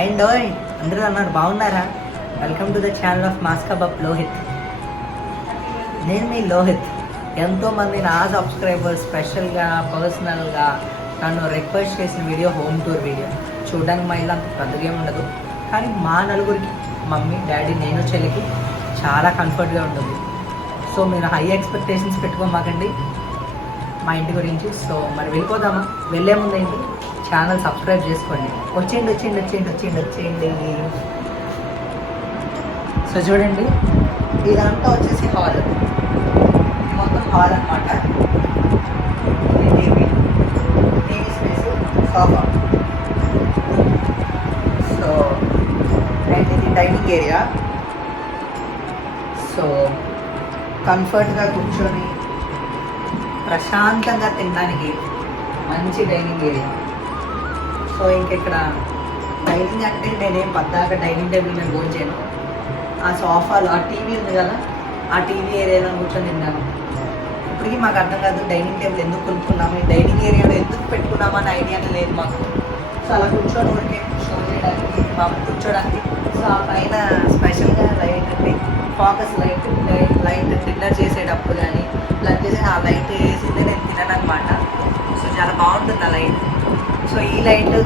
And అందరూ అన్నారు బాగున్నారా? Welcome to the channel of మాస్కబ్ లోహిత్. నేను మీ లోహిత్. ఎంతోమంది నా సబ్స్క్రైబర్స్ స్పెషల్గా పర్సనల్గా నన్ను రిక్వెస్ట్ చేసిన వీడియో హోమ్ టూర్ వీడియో. చూడడానికి మా ఇల్లు అంత పెద్దగా ఏమి ఉండదు, కానీ మా నలుగురికి మమ్మీ డాడీ నేను చెల్లికి చాలా కంఫర్ట్గా ఉంటుంది. సో మీరు హై ఎక్స్పెక్టేషన్స్ పెట్టుకోమాకండి మా ఇంటి గురించి. సో మరి వెళ్ళిపోదామా? వెళ్ళే ముందు ఏంటి, ఛానల్ సబ్స్క్రైబ్ చేసుకోండి. వచ్చేయండి. సో చూడండి, ఇదంతా వచ్చేసి హాల్, మొత్తం హాల్ అనమాట. TV space, sofa. So and ఇది డైనింగ్ ఏరియా. సో కంఫర్ట్గా కూర్చొని ప్రశాంతంగా తినడానికి మంచి డైనింగ్ ఏరియా. సో ఇంకెక్కడ డైనింగ్ అంటే నేనేం పద్దాక డైనింగ్ టేబుల్ మీద భోజనం చేయను. ఆ సోఫాలో ఆ టీవీ ఉంది కదా, ఆ టీవీ ఏరియాలో కూర్చొని తిన్నాను. ఇప్పటికీ మాకు అర్థం కాదు డైనింగ్ టేబుల్ ఎందుకు కొనుక్కున్నాము, ఈ డైనింగ్ ఏరియాలో ఎందుకు పెట్టుకున్నాము అనే ఐడియానే లేదు మాకు. సో అలా కూర్చొని ఊరికే షో చేయడానికి, మాకు కూర్చోడానికి. సో ఆ పైన స్పెషల్గా లైట్ అంటే ఫోకస్ లైట్ డిన్నర్ చేసేటప్పుడు కానీ లంచ్ చేసి ఆ లైట్ వేసిందే నేను తినను అనమాట. సో చాలా బాగుంటుంది ఆ లైట్. సో ఈ లైట్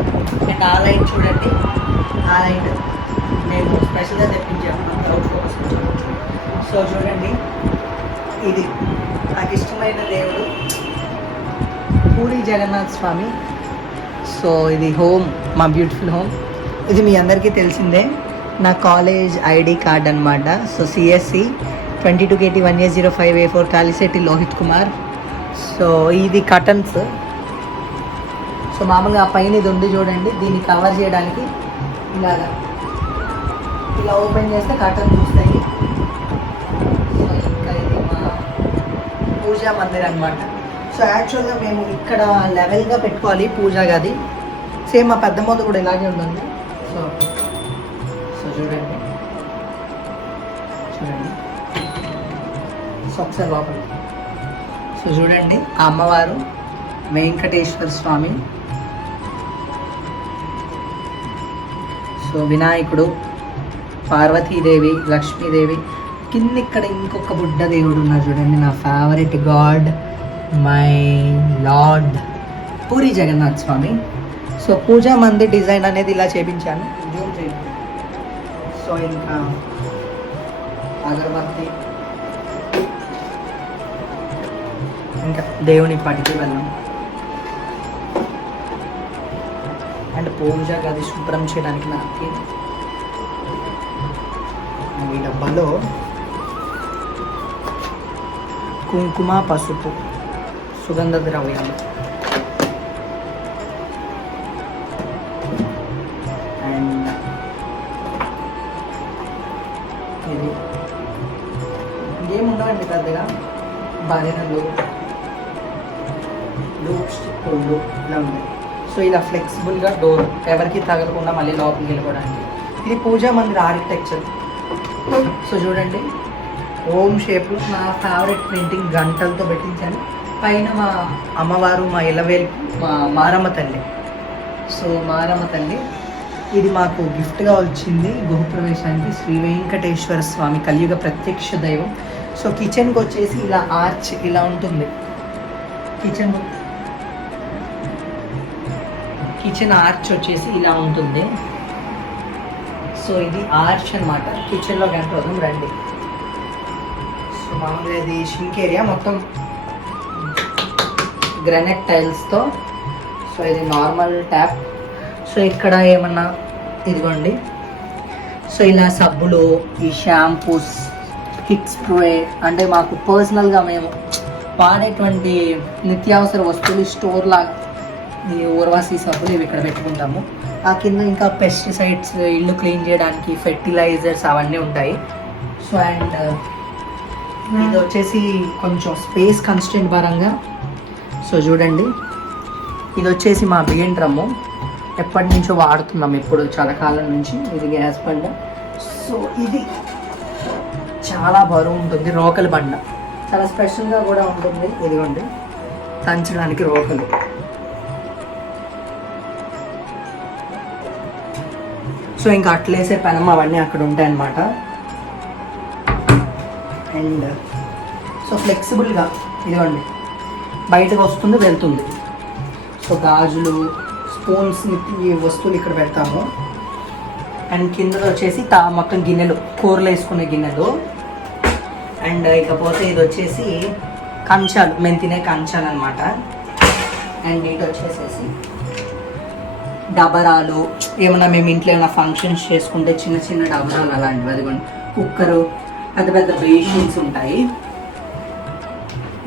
అండ్ ఆ లైట్ చూడండి, ఆ లైట్ నేను స్పెషల్గా తెప్పించాను క్రౌడ్ ఫోకస్. సో చూడండి, ఇది నాకు ఇష్టమైన దేవుడు పూరి జగన్నాథ్ స్వామి. సో ఇది హోమ్, మా బ్యూటిఫుల్ హోమ్. ఇది మీ అందరికీ తెలిసిందే, నా కాలేజ్ ఐడి కార్డ్ అనమాట. So CSC 22KT 1A05A4 Kalisetti Lohit Kumar. So ఇది కటన్స్. సో మామూలుగా ఆ పైన ఇది ఉంది చూడండి, దీన్ని కవర్ చేయడానికి ఇలాగా ఇలా ఓపెన్ చేస్తే కటన్స్ వస్తాయి. సో ఇంకా ఇది మా పూజా మందిర్ అనమాట. సో యాక్చువల్గా మేము ఇక్కడ లెవెల్గా పెట్టుకోవాలి పూజా గది. సేమ్ మా పెద్ద మొదలు కూడా ఇలాగే ఉంటుంది. సో సో చూడండి సో ఒకసారి లోపల. సో చూడండి, ఆ అమ్మవారు వెంకటేశ్వర స్వామి. సో వినాయకుడు, పార్వతీదేవి, లక్ష్మీదేవి. కింద ఇక్కడ ఇంకొక బుడ్డ దేవుడు ఉన్నారు చూడండి, నా favourite god, my lord Puri Jagannath Swami. So పూజా మందిర్ డిజైన్ అనేది ఇలా చేయించాను. సో ఇంకా అగరబత్తి, ఇంకా దేవుని పడికి వెళ్ళాం. అండ్ పూజ గది శుభ్రం చేయడానికి నాకు ఈ డబ్బాలో కుంకుమ, పసుపు, సుగంధ ద్రవ్యాలు అండ్ ఇది ఏముండవండి పెద్దగా, బనీనలు, స్టిక్లు ఇలా ఉన్నాయి. సో ఇలా ఫ్లెక్సిబుల్గా డోర్ ఎవరికి తగలకుండా మళ్ళీ లోపలికి వెళ్ళిపోవడానికి. ఇది పూజా మందిర్ ఆర్కిటెక్చర్. సో చూడండి, ఓం షేప్, నా ఫేవరెట్ ప్రింటింగ్ గంటలతో పెట్టించాను. పైన మా అమ్మవారు, మా ఇలవేలు, మా మారమ్మ తల్లి. సో మారమ్మ తల్లి ఇది మాకు గిఫ్ట్గా వచ్చింది గృహప్రవేశానికి. శ్రీ వెంకటేశ్వర స్వామి కలియుగ ప్రత్యక్ష దైవం. సో కిచెన్కి వచ్చేసి ఇలా ఆర్చ్ ఇలా ఉంటుంది. కిచెన్ ఆర్చ్ వచ్చేసి ఇలా ఉంటుంది. సో ఇది ఆర్చ్ అనమాట. కిచెన్లో గంట వద్దాం రండి. సో మామూలుగా ఇది షింక్ ఏరియా, మొత్తం గ్రానైట్ టైల్స్తో. సో ఇది నార్మల్ ట్యాప్. సో ఇక్కడ ఏమన్నా ఇదిగోండి, సో ఇలా సబ్బులు, ఈ షాంపూస్, హిక్ స్ప్రే, అంటే మాకు పర్సనల్గా మేము వాడేటువంటి నిత్యావసర వస్తువులు స్టోర్ లాగా ఈ ఊర్వాసి సబ్బులు ఇవి ఇక్కడ పెట్టుకుంటాము. ఆ కింద ఇంకా పెస్టిసైడ్స్, ఇల్లు క్లీన్ చేయడానికి ఫెర్టిలైజర్స్ అవన్నీ ఉంటాయి. సో అండ్ ఇది వచ్చేసి కొంచెం స్పేస్ కన్స్టెంట్ పరంగా. సో చూడండి, ఇది వచ్చేసి మా బియ్యం డ్రమ్ము, ఎప్పటి నుంచో వాడుతున్నాం, ఎప్పుడు చాలా కాలం నుంచి. ఇది గ్యాస్ బండ. సో ఇది చాలా బరువు ఉంటుంది, రోకలి బండ. చాలా స్పెషల్గా కూడా ఉంటుంది. ఇదిగోండి, దంచడానికి రోకలు. సో ఇంకా అట్లేసే పెనం అవన్నీ అక్కడ ఉంటాయి అన్నమాట. అండ్ సో ఫ్లెక్సిబుల్గా ఇదిగోండి బయటకు వస్తుంది వెళ్తుంది. సో గాజులు, స్పూన్స్, ఈ వస్తువులు ఇక్కడ పెడతాము. అండ్ కిందలో వచ్చేసి మొత్తం గిన్నెలు, కూరలు వేసుకునే గిన్నెలు. అండ్ ఇకపోతే ఇది వచ్చేసి కంచాలు, మేము తినే కంచాలు అనమాట. అండ్ ఇటు వచ్చేసేసి డబరాలు, ఏమన్నా మేము ఇంట్లో ఏమైనా ఫంక్షన్స్ చేసుకుంటే చిన్న చిన్న డబరాలు అలాంటివి. అదిగోండి కుక్కరు, పెద్ద పెద్ద బేషన్స్ ఉంటాయి.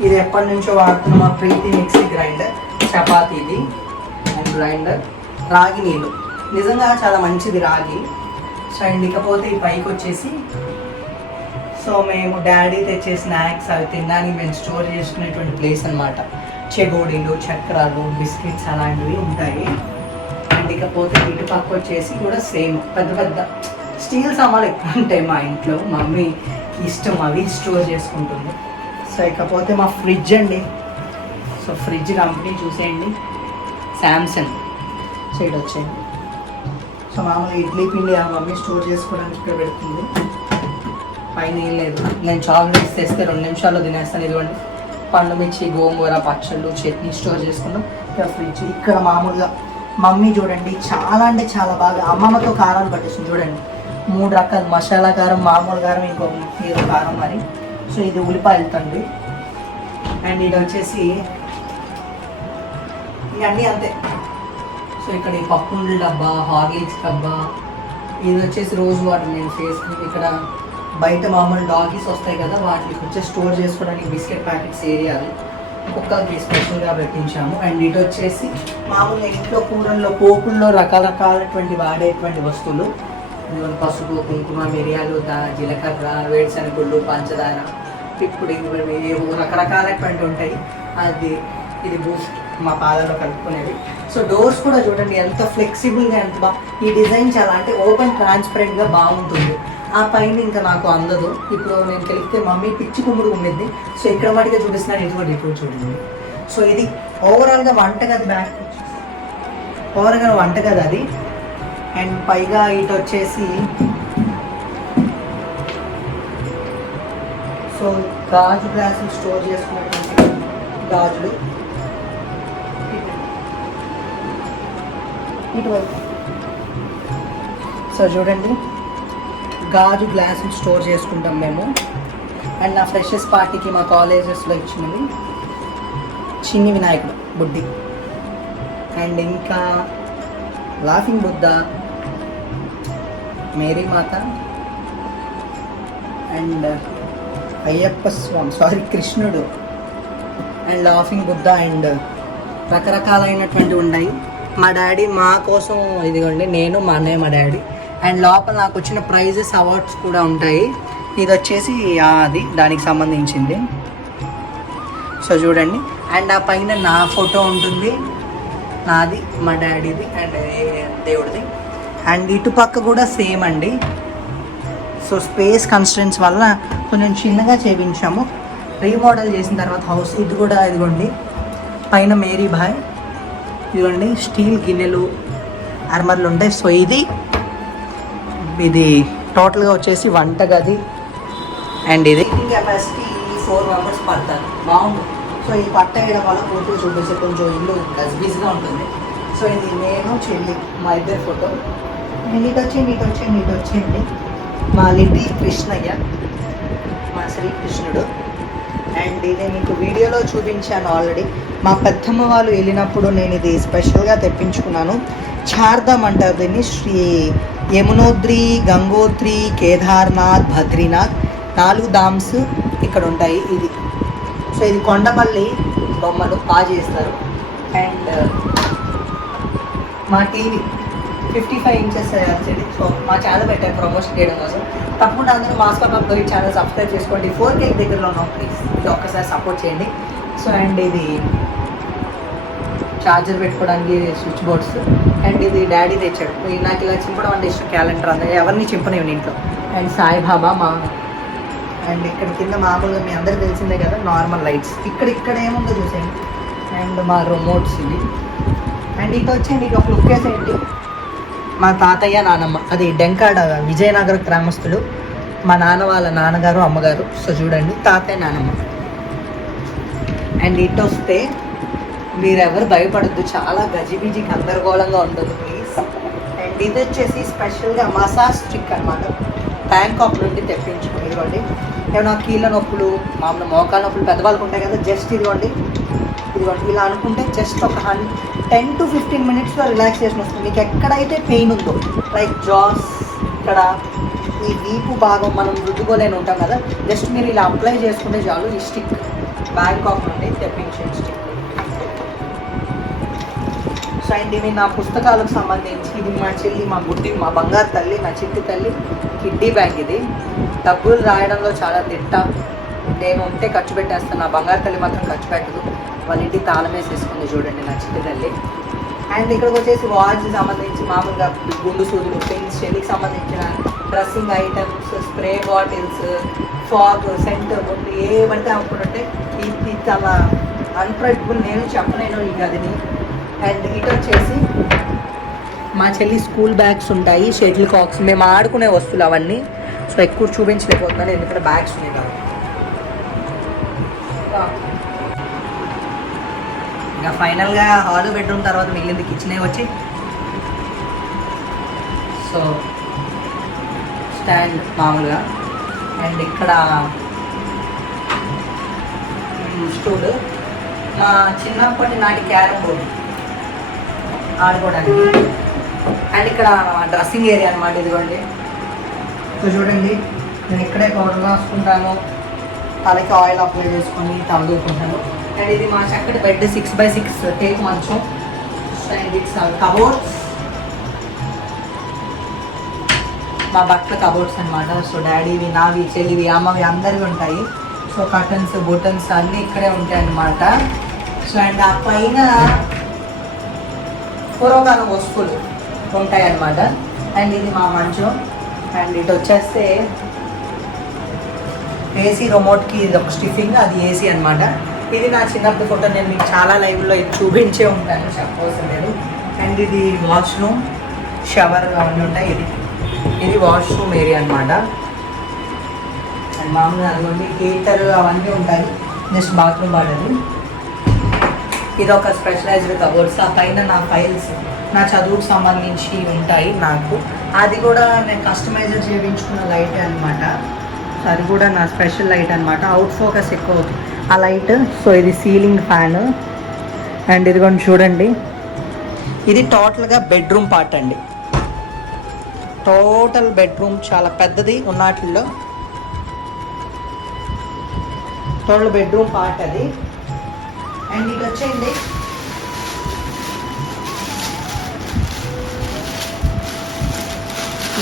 ఇది ఎప్పటి నుంచో వాడుతున్న మా ప్రీతి మిక్సీ గ్రైండర్, చపాతీది అండ్ గ్రైండర్. రాగి నీళ్ళు నిజంగా చాలా మంచిది రాగి. సో అండ్ ఇకపోతే ఈ పైకి వచ్చేసి సో మేము డాడీ తెచ్చే స్నాక్స్ అవి తినడానికి మేము స్టోర్ చేసుకునేటువంటి ప్లేస్ అనమాట. చెగోడీలు, చక్రాలు, బిస్కెట్స్ అలాంటివి ఉంటాయి. అండ్ ఇకపోతే ఇటు పక్క వచ్చేసి కూడా సేమ్ పెద్ద పెద్ద స్టీల్ సామాన్లు ఎక్కువ ఉంటాయి మా ఇంట్లో. మమ్మీ ఇష్టం అవి స్టోర్ చేసుకుంటుంది. సో ఇకపోతే మా ఫ్రిడ్జ్ అండి. సో ఫ్రిడ్జ్ కంపెనీ చూసేయండి, శాంసంగ్. సో ఇటు వచ్చేయండి. సో మామూలుగా ఇడ్లీ పిండి ఆ మమ్మీ స్టోర్ చేసుకోవడానికి ఇక్కడ పెడుతుంది. పైన ఏం లేదు, నేను చాక్లెట్స్ తెస్తే 2 నిమిషాల్లో తినేస్తాను. ఇదిగోండి పండు మిర్చి, గోంగూర పచ్చళ్ళు, చట్నీ స్టోర్ చేసుకున్నాం. ఇక్కడ ఫ్రిడ్జ్. ఇక్కడ మామూలుగా మమ్మీ చూడండి చాలా అంటే చాలా బాగా అమ్మమ్మతో కారాలు పట్టేసింది. చూడండి 3 రకాల మసాలా కారం, మామూలు కారం, ఇంకో ఏదో కారం మరి. సో ఇది ఉల్లిపాయలు తండ్రి. అండ్ ఇది వచ్చేసి ఇవన్నీ అంతే. సో ఇక్కడ ఈ పప్పుండ్ల డబ్బా, హార్లిక్స్ డబ్బా, ఇది వచ్చేసి రోజ్ వాటర్ నేను ఫేస్. ఇక్కడ బయట మామూలు డాగీస్ వస్తాయి కదా, వాటికి వచ్చి స్టోర్ చేసుకోవడానికి బిస్కెట్ ప్యాకెట్స్ ఏరియాలు కుక్కకి స్పెషల్గా పెట్టించాము. అండ్ ఇటు వచ్చేసి మామూలుగా ఇంట్లో కూరల్లో, పోపుల్లో రకరకాలటువంటి వాడేటువంటి వస్తువులు. పసుపు, కుంకుమ, మిరియాలు, జీలకర్ర, వేరుశనగుళ్ళు, పంచదార, పిప్పుడు, ఏవో రకరకాలటువంటి ఉంటాయి. అది ఇది బూస్ట్ మా పాలలో కలుపుకునేది. సో డోర్స్ కూడా చూడండి ఎంత ఫ్లెక్సిబుల్గా, ఎంత బాగా. ఈ డిజైన్ చాలా అంటే ఓపెన్ ట్రాన్స్పరెంట్గా బాగుంటుంది. ఆ పైన ఇంకా నాకు అందదు. ఇప్పుడు నేను కలిపితే మమ్మీ పిచ్చి కుమ్ముడు ఉండేది. సో ఇక్కడ మటుగా చూపిస్తున్నాను, ఇది కూడా ఇప్పుడు చూడండి. సో ఇది ఓవరాల్గా వంటగది, బ్యాక్ ఓవరాల్గా వంటగది అది. అండ్ పైగా ఇటు వచ్చేసి సో గాజు గ్లాసులు స్టోర్ చేసుకున్నటువంటి గాజులు. ఇటువైపు సో చూడండి గాజు గ్లాసులు స్టోర్ చేసుకుంటాం మేము. అండ్ నా ఫ్రెషెస్ పార్టీకి మా కాలేజెస్లో ఇచ్చినవి చిన్ని వినాయకుడు బుడ్డి. అండ్ ఇంకా laughing Buddha, Mary Mata and Ayyappa స్వామి, కృష్ణుడు అండ్ లాఫింగ్ బుద్ధ అండ్ రకరకాలైనటువంటివి ఉన్నాయి. మా డాడీ మా కోసం ఇదిగోండి, నేను మా అన్నయ్య మా డాడీ. అండ్ లోపల నాకు వచ్చిన ప్రైజెస్, అవార్డ్స్ కూడా ఉంటాయి. ఇది వచ్చేసి అది దానికి సంబంధించింది. సో చూడండి. అండ్ ఆ పైన నా ఫోటో ఉంటుంది, నాది, మా డాడీది అండ్ దేవుడిది. అండ్ ఇటు పక్క కూడా సేమ్ అండి. సో స్పేస్ కన్స్ట్రెంట్స్ వల్ల కొంచెం చిన్నగా చేయించాము. రీమోడల్ చేసిన తర్వాత హౌస్. ఇది కూడా ఇదిగోండి పైన మేరీ భాయ్, ఇదిగోండి స్టీల్ గిన్నెలు, అర్మర్లు ఉంటాయి. సో ఇది టోటల్గా వచ్చేసి వంటగది. అండ్ ఇది కెపాసిటీ 4 మెంబర్స్ పడతారు, బాగుంటుంది. సో ఈ పట్ట వేయడం వల్ల పూర్తిగా చూపిస్తే కొంచెం ఇల్లు గజిబిజిగా ఉంటుంది. సో ఇది నేను, చెల్లి, మా ఇద్దరు ఫోటో. ఇటు వచ్చేయండి మా లిటిల్ కృష్ణయ్య, మా శ్రీకృష్ణుడు. అండ్ ఇది మీకు వీడియోలో చూపించాను ఆల్రెడీ. మా పెద్దమ్మ వాళ్ళు వెళ్ళినప్పుడు నేను ఇది స్పెషల్గా తెప్పించుకున్నాను. చార్ధామ్ అంటారు దీన్ని. శ్రీ యమునోత్రి, గంగోత్రి, కేదార్నాథ్, బద్రీనాథ్ 4 ధామ్స్ ఇక్కడ ఉంటాయి. ఇది సో ఇది కొండపల్లి బొమ్మలు బాగా చేస్తారు. అండ్ మా టీవీ 55 ఇంచెస్ ఎల్సిడి. సో మా ఛానల్ పెట్టాను ప్రమోషన్ చేయడం కోసం. తప్పకుండా అందరూ మాస్కర్ పబ్లిక్ ఛానల్ సబ్స్క్రైబ్ చేసుకోండి. 4K దగ్గరలో ఉన్నాం, ప్లీజ్ ఇది ఒక్కసారి సపోర్ట్ చేయండి. సో అండ్ ఇది ఛార్జర్ పెట్టుకోవడానికి స్విచ్ బోర్డ్స్. అండ్ ఇది డాడీ తెచ్చాడు. నాకు ఇలా చింపడం అంటే ఇష్టం, క్యాలెండర్ అందరూ ఎవరిని చింపనేవి ఇంట్లో. అండ్ సాయిబాబా మా. అండ్ ఇక్కడ కింద మామూలుగా మీ అందరికీ తెలిసిందే కదా నార్మల్ లైట్స్. ఇక్కడ ఏముందో చూసేయండి. అండ్ మా రిమోట్స్ ఇవి. అండ్ ఇటు వచ్చేయండి, ఇటు ఒక లుక్ వేసేయండి. మా తాతయ్య నానమ్మ, అది డెంకాడ విజయనగర గ్రామస్తులు, మా నాన్న వాళ్ళ నాన్నగారు అమ్మగారు. సో చూడండి తాతయ్య నానమ్మ. అండ్ ఇటు వస్తే మీరెవరు భయపడద్దు, చాలా గజిబిజి గందరగోళంగా ఉంటుంది ప్లీజ్. అండ్ ఇది వచ్చేసి స్పెషల్గా మసాజ్ స్టిక్ అనమాట, బ్యాంకాక్ నుండి తెప్పించుకుని. ఇదిగోండి ఏమైనా కీళ్ళ నొప్పులు, మామూలు మోకాల నొప్పులు పెద్దవాళ్ళకు ఉంటాయి కదా, జస్ట్ ఇదిగోండి ఇలా అనుకుంటే జస్ట్ ఒక 10 to 15 minutesలో రిలాక్సేషన్ వస్తుంది. మీకు ఎక్కడైతే పెయిన్ ఉందో, లైక్ జాస్, ఇక్కడ ఈ వీపు భాగం మనం రుద్దుకోలేని ఉంటాం కదా, జస్ట్ మీరు ఇలా అప్లై చేసుకుంటే చాలు. ఈ స్టిక్ బ్యాంకాక్ నుండి తెప్పించిన స్టిక్. సో అండ్ ఇవి నా పుస్తకాలకు సంబంధించి, ఇది మా చెల్లి, మా బుడ్డి, మా బంగారు తల్లి, నా చిట్టి తల్లి కిడ్డీ బ్యాగ్. ఇది డబ్బులు రాయడంలో చాలా తిట్ట, నేను ఉంటే ఖర్చు పెట్టేస్తాను, నా బంగారు తల్లి మాత్రం ఖర్చు పెట్టదు. వాళ్ళ ఇంటికి తాళం వేసేసుకుంది చూడండి నా చిట్టి తల్లి. అండ్ ఇక్కడికి వచ్చేసి వాచ్కి సంబంధించి మామూలుగా గుండు సూదులు, పెన్స్, చెల్లికి సంబంధించిన dressing items, spray bottles, Fogg, scent, ముందు ఏ పడితే అప్పుడుంటే ఇది చాలా అన్ప్రెడిక్టబుల్, నేను చెప్పలేను ఈ గదిని. అండ్ ఇటు వచ్చేసి మా చెల్లి స్కూల్ బ్యాగ్స్ ఉంటాయి, షటిల్ కాక్స్, మేము ఆడుకునే వస్తువులు అవన్నీ. సో ఎక్కువ చూపించలేకపోతున్నాను ఎందుకంటే బ్యాగ్స్ ఉన్నాయి కాబట్టి. ఇంకా ఫైనల్గా హాల్ బెడ్రూమ్ తర్వాత మిగిలింది కిచెనే వచ్చి. సో స్టాండ్ మామూలుగా, అండ్ ఇక్కడ స్టూల్, మా చిన్నప్పటి నాటి క్యారమ్ బోర్డు ఆడుకోవడానికి. అండ్ ఇక్కడ డ్రెస్సింగ్ ఏరియా అనమాట, ఇదిగోండి. సో చూడండి నేను ఇక్కడే పౌడర్ రాసుకుంటాను, తలకి ఆయిల్ అప్లై చేసుకొని తలదూకుంటాను. అండ్ ఇది మా చక్కటి బెడ్ 6x6 టేక్ మంచం. అండ్ ఇట్స్ కబోర్డ్స్, మా బట్టల కబోర్డ్స్ అనమాట. సో డాడీవి, నావి, చెల్లివి, అమ్మవి అందరివి ఉంటాయి. సో కర్టన్స్, బటన్స్ అన్నీ ఇక్కడే ఉంటాయి అన్నమాట. సో అండ్ ఆ పైన పూర్వకాలం వస్తువులు ఉంటాయి అన్నమాట. అండ్ ఇది మా మంచం. అండ్ ఇటు వచ్చేస్తే ఏసీ రిమోట్కి ఇది ఒక స్టిఫింగ్, అది ఏసీ అనమాట. ఇది నా చిన్నప్పుడు ఫోటో, నేను మీకు చాలా లైవ్లో ఇది చూపించే ఉంటాను, చెప్పవసరం లేదు. అండ్ ఇది వాష్రూమ్, షవర్ అవన్నీ ఉంటాయి. ఇది వాష్రూమ్ ఏరియా అనమాట. అండ్ మామూలుగా అదిగోండి హీటర్ అవన్నీ ఉంటాయి, నెక్స్ట్ బాత్రూమ్ వాడేది. ఇది ఒక స్పెషలైజ్డ్ కబోర్డ్స్. ఆ పైన నా ఫైల్స్, నా చదువుకు సంబంధించి ఉంటాయి నాకు. అది కూడా నేను కస్టమైజ్ చేయించుకున్న లైట్ అనమాట. సో అది కూడా నా స్పెషల్ లైట్ అనమాట, అవుట్ ఫోకస్ ఎక్కువ అవుతుంది ఆ లైట్. సో ఇది సీలింగ్ ఫ్యాన్. అండ్ ఇదిగోండి చూడండి, ఇది టోటల్గా బెడ్రూమ్ పార్ట్ అండి. టోటల్ బెడ్రూమ్ చాలా పెద్దది ఉన్నట్లో, టోటల్ బెడ్రూమ్ పార్ట్ అది. అండ్ ఇది వచ్చేయండి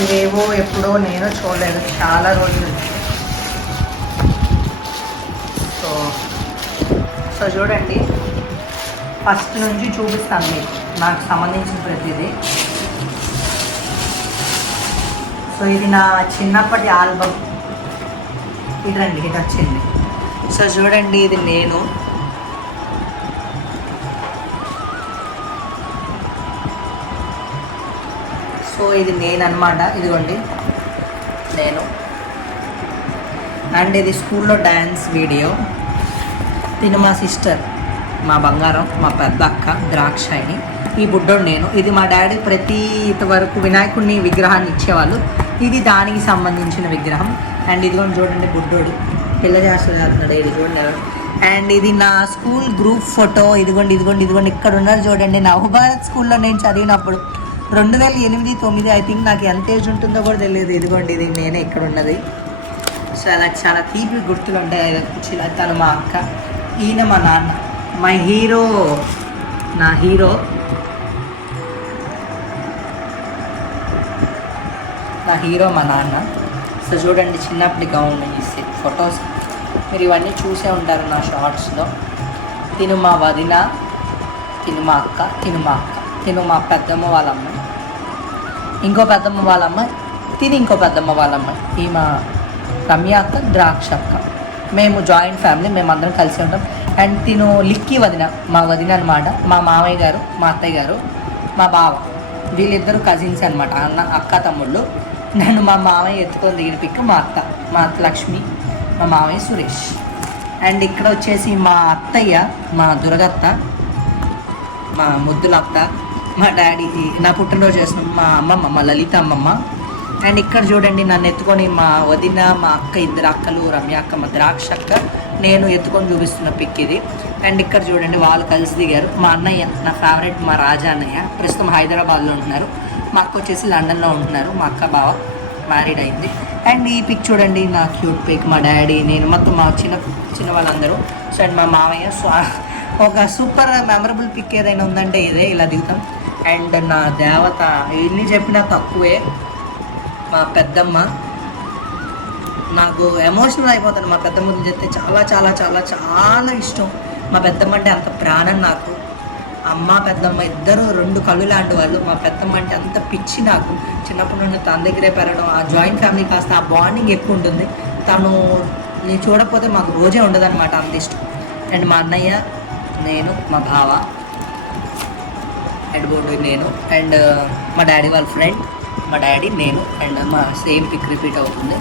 ఇవేవో ఎప్పుడో నేను చూడలేదు, చాలా రోజులు. సో చూడండి, ఫస్ట్ నుంచి చూపిస్తాను మీకు నాకు సంబంధించిన ప్రతిదీ. సో ఇది నా చిన్నప్పటి ఆల్బమ్. ఇది రండి, ఇది వచ్చింది. సో చూడండి, ఇది నేను. సో ఇది నేను అనమాట, ఇదిగోండి నేను. అండ్ ఇది స్కూల్లో డ్యాన్స్ వీడియో. తిను మా సిస్టర్, మా బంగారం, మా పెద్ద అక్క ద్రాక్షాయిని. ఈ బుడ్డోడు నేను. ఇది మా డాడీ ప్రతి వరకు వినాయకుడిని విగ్రహాన్ని ఇచ్చేవాళ్ళు. ఇది దానికి సంబంధించిన విగ్రహం. అండ్ ఇదిగోండి చూడండి బుడ్డోడు పిల్ల చేస్తున్నాడు, ఇది చూడండి. అండ్ ఇది నా స్కూల్ గ్రూప్ ఫోటో. ఇదిగోండి ఇదిగోండి ఇదిగోండి ఇక్కడ ఉన్నారు చూడండి. నవభారత్ స్కూల్లో నేను చదివినప్పుడు 2008-9 ఐ థింక్. నాకు ఎంత ఏజ్ ఉంటుందో కూడా తెలియదు. ఇదిగోండి ఇది నేనే ఇక్కడ ఉన్నది. సో అలా చాలా తీపి గుర్తులు ఉంటాయి. తను మా అక్క, ఈయన మా నాన్న, మై హీరో, నా హీరో, మా నాన్న. సో చూడండి చిన్నప్పటి గౌన్ ఈ ఫొటోస్ మీరు ఇవన్నీ చూసే ఉంటారు నా షార్ట్స్లో. తిను మా వదిన, తిను మా అక్క, తిను మా పెద్దమ్మ వాళ్ళ అమ్మాయి, ఇంకో పెద్దమ్మ వాళ్ళ అమ్మాయి, ఇంకో పెద్దమ్మ వాళ్ళ అమ్మాయి. ఈ మా రమ్య అక్క, ద్రాక్ష అక్క. మేము జాయింట్ ఫ్యామిలీ, మేమందరం కలిసి ఉంటాం. అండ్ తిను లిక్కీ వదిన, మా వదిన అనమాట. మా మామయ్య గారు, మా అత్తయ్య గారు, మా బావ, వీళ్ళిద్దరు కజిన్స్ అనమాట, అన్న అక్క తమ్ముళ్ళు. నన్ను మా మామయ్య ఎత్తుకొని దిగిన పిక్ మా అత్త లక్ష్మి, మా మామయ్య సురేష్. అండ్ ఇక్కడ వచ్చేసి మా అత్తయ్య, మా దుర్గత్త, మా ముద్దుల అత్త, మా డాడీ, నా పుట్టినరోజు చేసిన మా అమ్మమ్మ, మా లలిత అమ్మమ్మ. అండ్ ఇక్కడ చూడండి నన్ను ఎత్తుకొని మా వదిన, మా అక్క, ఇద్దరు అక్కలు, రమ్య అక్క, మా ద్రాక్ష అక్క, నేను ఎత్తుకొని చూపిస్తున్న పిక్ ఇది. అండ్ ఇక్కడ చూడండి వాళ్ళు కలిసి దిగారు. మా అన్నయ్య, నా ఫేవరెట్ మా రాజా అన్నయ్య, ప్రస్తుతం హైదరాబాద్లో ఉంటున్నారు. మా అక్క వచ్చేసి లండన్లో ఉంటున్నారు. మా అక్క బావ మ్యారీడ్ అయింది. అండ్ ఈ పిక్ చూడండి, నా క్యూట్ పిక్, మా డాడీ, నేను, మొత్తం మా చిన్న వాళ్ళందరూ. సో అండ్ మా మామయ్య. సో ఒక సూపర్ మెమరబుల్ పిక్ ఏదైనా ఉందంటే ఇదే, ఇలా దిగుతాం. అండ్ నా దేవత, ఎన్ని చెప్పినా తక్కువే, మా పెద్దమ్మ. నాకు ఎమోషనల్ అయిపోతాను మా పెద్దమ్మ గురించి చెప్తే. చాలా చాలా చాలా చాలా ఇష్టం. మా పెద్దమ్మ అంటే అంత ప్రాణం నాకు. అమ్మ పెద్దమ్మ ఇద్దరు రెండు కళ్ళు లాంటి వాళ్ళు. మా పెద్దమ్మ అంటే అంత పిచ్చి నాకు. చిన్నప్పటి నుండి తన దగ్గరే పెరగడం, ఆ జాయింట్ ఫ్యామిలీ కాస్త ఆ బాండింగ్ ఎక్కువ ఉంటుంది. తను నేను చూడకపోతే మాకు రోజే ఉండదన్నమాట, అంత ఇష్టం. అండ్ మా అన్నయ్య, నేను, మా బావ, హెడ్ బోర్డు నేను, అండ్ మా డాడీ వాళ్ళ ఫ్రెండ్, మా డాడీ, నేను, అండ్ మా సేమ్ పిక్ రిపీట్ అవుతుంది.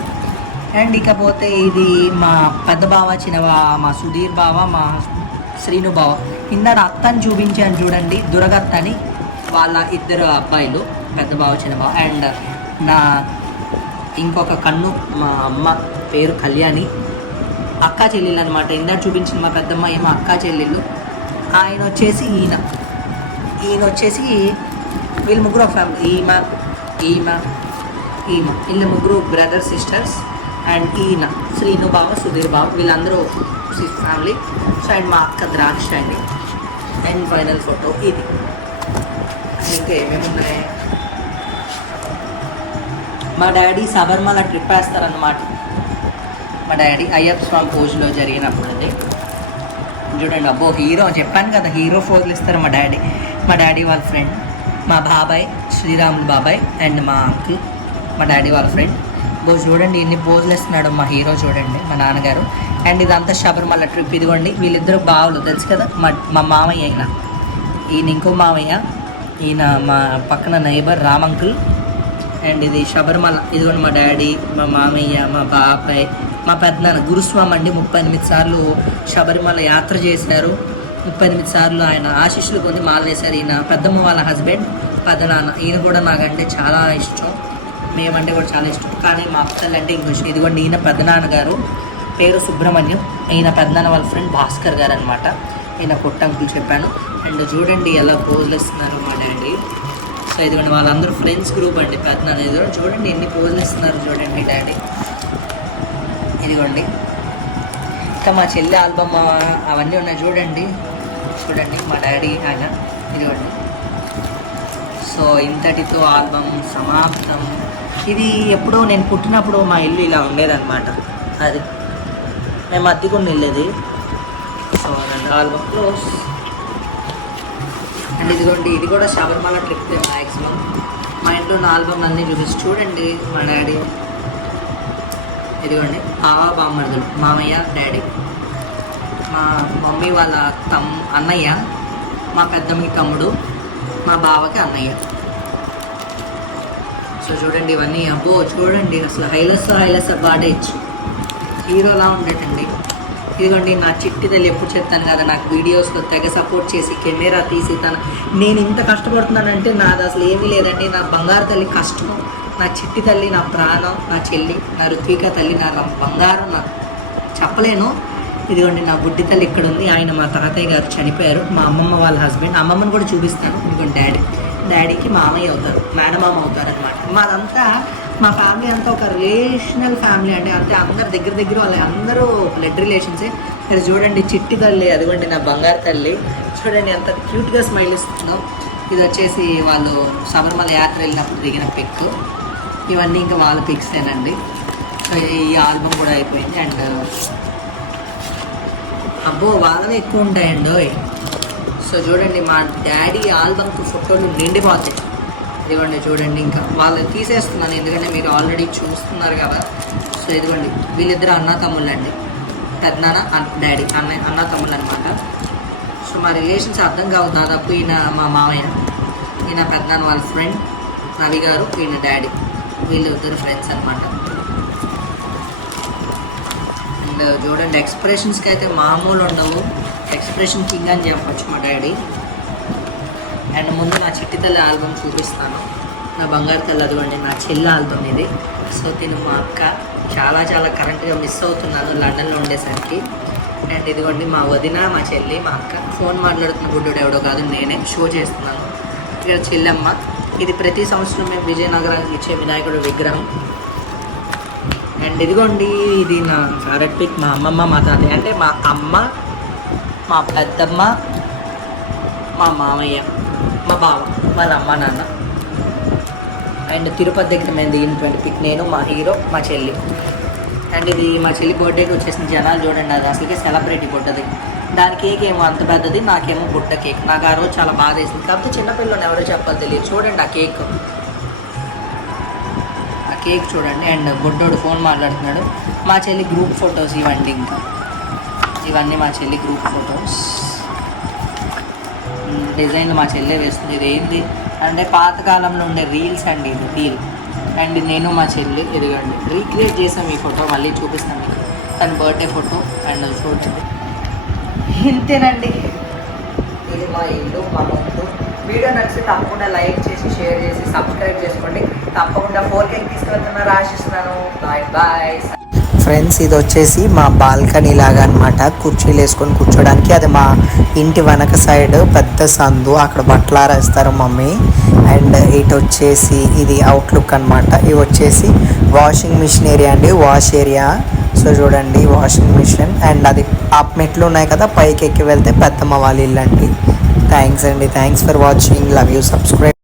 అండ్ ఇకపోతే ఇది మా పెద్ద బావ, మా సుధీర్ బావ, మా శ్రీను బావ. ఇందాక అత్తని చూపించాను చూడండి, దురగత్తని, వాళ్ళ ఇద్దరు అబ్బాయిలు, పెద్ద బావ, చిన్న బావ. అండ్ నా ఇంకొక కన్ను మా అమ్మ పేరు కళ్యాణి, అక్క చెల్లెళ్ళు అనమాట. ఇందాక చూపించిన మా పెద్దమ్మ ఏమో అక్క చెల్లెళ్ళు. ఆయన వచ్చేసి ఈయన వచ్చేసి వీళ్ళు ముగ్గురు ఒక ఫ్యామిలీ. ఈమె వీళ్ళు ముగ్గురు బ్రదర్ సిస్టర్స్. అండ్ ఈయన శ్రీను బావ, సుధీర్ బావ, వీళ్ళందరూ ఫ్యామిలీ. సో అండ్ మా అక్క ద్రాక్ష అండి. అండ్ ఫైనల్ ఫోటో ఇది. ఇంకా ఏమేమి ఉన్నాయి, మా డాడీ శబరిమల ట్రిప్ వేస్తారన్నమాట. మా డాడీ అయ్యప్ప స్వామి పూజలో జరిగినప్పుడు అది చూడండి. అబ్బో హీరో, చెప్పాను కదా హీరో ఫోజులు ఇస్తారు మా డాడీ వాళ్ళ ఫ్రెండ్, మా బాబాయ్, శ్రీరాములు బాబాయ్. అండ్ మా అంకుల్, మా డాడీ వాళ్ళ ఫ్రెండ్. చూడండి ఎన్ని పోజులు ఇస్తున్నాడు మా హీరో, చూడండి మా నాన్నగారు. అండ్ ఇదంతా శబరిమల ట్రిప్. ఇదిగోండి వీళ్ళిద్దరు బావులు, తెలుసు కదా, మా మామయ్య. ఈయన ఇంకో మామయ్య, ఈయన మా పక్కన నైబర్ రామ్ అంకుల్. అండ్ ఇది శబరిమల. ఇదిగోండి మా డాడీ, మా మామయ్య, మా బాబాయ్, మా పెద్దనాన్న గురుస్వామి అండి. 38 సార్లు శబరిమల యాత్ర చేశారు. 38 సార్లు ఆయన ఆశీస్సులు పొంది మాల వేశారు. ఈయన పెద్దమ్మ వాళ్ళ హస్బెండ్, పెద్దనాన్న. ఈయన కూడా నాకంటే చాలా ఇష్టం, మేమంటే కూడా చాలా ఇష్టం. కానీ మా అక్కలు అంటే ఇంకో ఇష్టం. ఇదిగోండి ఈయన పెద్దనాన్నగారు, పేరు సుబ్రహ్మణ్యం. ఈయన పెద్దనాన్న వాళ్ళ ఫ్రెండ్ భాస్కర్ గారు అనమాట. ఈయన పొట్టంకులు చెప్పాను. అండ్ చూడండి ఎలా పోజులు ఇస్తున్నారు మా డాడీ. సో ఇదిగోండి వాళ్ళందరూ ఫ్రెండ్స్ గ్రూప్ అండి పెద్దనాన్న. ఇదిగోండి చూడండి ఎన్ని పోజులు ఇస్తున్నారు చూడండి డాడీ. ఇదిగోండి ఇంకా మా చెల్లి ఆల్బమ్ అవన్నీ ఉన్నాయి చూడండి. మా డాడీ ఆయన. ఇదిగోండి. సో ఇంతటితో ఆల్బమ్ సమాప్తం. ఇది ఎప్పుడో నేను పుట్టినప్పుడు మా ఇల్లు ఇలా ఉండేదన్నమాట. అది మేము అద్దెకుని వెళ్ళేది. So album close. అండ్ ఇదిగోండి ఇది కూడా శబరిమల ట్రిప్ మ్యాక్సిమం. మా ఇంట్లో నా ఆల్బమ్ అన్నీ చూపిస్తూ చూడండి మా డాడీ. ఇదిగోండి బామ్మర్దులు, మామయ్య, డాడీ, మా మమ్మీ వాళ్ళ అన్నయ్య, మా పెద్దమ్మకి తమ్ముడు, మా బావకి అన్నయ్య. సో చూడండి ఇవన్నీ. అబ్బో చూడండి అసలు హైలెస్ బాడేచ్చు, హీరోలా ఉండేటండి. ఇదిగోండి నా చిట్టి తల్లి. ఎప్పుడు చెప్తాను కదా, నాకు వీడియోస్లో తెగ సపోర్ట్ చేసి కెమెరా తీసి నేను ఇంత కష్టపడుతున్నానంటే నాది అసలు ఏమీ లేదండి. నా బంగారు తల్లి కష్టం, నా చిట్టి తల్లి, నా ప్రాణం, నా చెల్లి, నా ఋత్విక తల్లి, నా బంగారం, నాకు చెప్పలేను. ఇదిగోండి నా బుడ్డి తల్లి ఇక్కడ ఉంది. ఆయన మా తాతయ్య గారు చనిపోయారు, మా అమ్మమ్మ వాళ్ళ హస్బెండ్. అమ్మమ్మని కూడా చూపిస్తాను. ఇదిగోండి డాడీకి మామయ్య అవుతారు, మేనమామ అవుతారు అనమాట. మాదంతా మా ఫ్యామిలీ అంతా ఒక రిలేషనల్ ఫ్యామిలీ అండి. అంతే అందరు దగ్గర వాళ్ళు అందరూ బ్లడ్ రిలేషన్సే. మీరు చూడండి చిట్టి తల్లి, అదిగోండి నా బంగారు తల్లి. చూడండి ఎంత క్యూట్గా స్మైల్ ఇస్తుందో. ఇది వచ్చేసి వాళ్ళు శబరిమల యాత్ర వెళ్ళినప్పుడు దిగిన పిక్. ఇవన్నీ ఇంకా వాళ్ళ పిక్సేనండి. సో ఈ ఆల్బమ్ కూడా అయిపోయింది. అండ్ అబ్బో వాళ్ళనే ఎక్కువ ఉంటాయండి. సో చూడండి మా డాడీ ఆల్బమ్కి ఫోటోలు నిండిపోతాయి. ఇదిగోండి చూడండి, ఇంకా వాళ్ళు తీసేస్తున్నాను ఎందుకంటే మీరు ఆల్రెడీ చూస్తున్నారు కదా. సో ఇదిగోండి వీళ్ళిద్దరు అన్న తమ్ముళ్ళు అండి, పెద్దనాన్న డాడీ అన్న తమ్ముళ్ళు అనమాట. సో మా రిలేషన్స్ అర్థం కావు దాదాపు. ఈయన మా మామయ్య, ఈయన పెద్దనాన్న వాళ్ళ ఫ్రెండ్ రవి గారు, ఈయన డాడీ, వీళ్ళు ఇద్దరు ఫ్రెండ్స్ అనమాట. అండ్ చూడండి ఎక్స్ప్రెషన్స్కి అయితే మామూలు ఉండవు, ఎక్స్ప్రెషన్ కింగ్ అని చెప్పొచ్చు మా డాడీ. అండ్ ముందు నా చిట్టి తల్లి ఆల్బమ్ చూపిస్తాను. నా బంగారు తల్లి అదిగోండి నా చెల్లి ఆల్బమ్ ఇది. సో తిను మా అక్క, చాలా చాలా కరెంట్గా మిస్ అవుతున్నాను లండన్లో ఉండేసరికి. అండ్ ఇదిగోండి మా వదిన, మా చెల్లి, మా అక్క. ఫోన్ మాట్లాడుతున్న గుడ్డోడు ఎవడో కాదు, నేనే షో చేస్తున్నాను. ఇక్కడ చెల్లెమ్మ. ఇది ప్రతి సంవత్సరం మేము విజయనగరానికి ఇచ్చే వినాయకుడు విగ్రహం. అండ్ ఇదిగోండి ఇది నా ఫేవరెట్ పిక్, మా అమ్మమ్మ, మా తాతయ్య, అంటే మా అమ్మ, మా పెద్దమ్మ, మా మామయ్య, మా బావ, వాళ్ళ అమ్మ నాన్న. అండ్ తిరుపతి దగ్గర మేము దిగినటువంటి పిక్ నేను, మా హీరో, మా చెల్లి. అండ్ ఇది మా చెల్లి బర్త్డేకి వచ్చేసిన జనాలు చూడండి, అది అసలుకే సెలబ్రిటీ బుట్టది. దాని కేక్ ఏమో అంత పెద్దది, నాకేమో బుట్ట కేక్. నాకు ఆ రోజు చాలా బాధ వేసింది, కాకపోతే చిన్నపిల్లని ఎవరో చెప్పాలి తెలియదు. చూడండి ఆ కేక్, ఆ కేక్ చూడండి. అండ్ బుడ్డోడు ఫోన్ మాట్లాడుతున్నాడు. మా చెల్లి గ్రూప్ ఫొటోస్ ఇవ్వండి, ఇంకా ఇవన్నీ మా చెల్లి గ్రూప్ ఫొటోస్. డిజైన్లు మా చెల్లె వేస్తుంది. ఇది ఏంటి అంటే పాతకాలంలో ఉండే రీల్స్ అండి, ఇది రీల్. అండ్ నేను మా చెల్లి ఎదుగండి రీక్రియేట్ చేసాం ఈ ఫోటో, మళ్ళీ చూపిస్తాను మీకు. తన బర్త్డే ఫోటో. అండ్ చూడండి ఇంతేనండి, ఇది మా ఇల్లు, మా ముందు. వీడియో నచ్చితే తప్పకుండా లైక్ చేసి, షేర్ చేసి, సబ్స్క్రైబ్ చేసుకోండి. తప్పకుండా 4K తీసుకెళ్తున్నారు ఆశిస్తున్నాను. Bye bye friends. ఇది వచ్చేసి మా బాల్కనీ లాగా అనమాట, కుర్చీలు వేసుకొని కూర్చోడానికి. అది మా ఇంటి వెనక సైడ్ పెద్ద సందు, అక్కడ బట్టలు ఆరేస్తారు మమ్మీ. అండ్ ఇటు వచ్చేసి ఇది అవుట్లుక్ అనమాట. ఇవి వచ్చేసి వాషింగ్ మిషన్ ఏరియా అండి, వాష్ ఏరియా. సో చూడండి వాషింగ్ మిషన్. అండ్ అది ఆ మెట్లు ఉన్నాయి కదా, పైకి ఎక్కి వెళ్తే పెద్దమ్మ వాళ్ళ ఇల్లు అండి. థ్యాంక్స్ అండి, thanks for watching, love you, subscribe.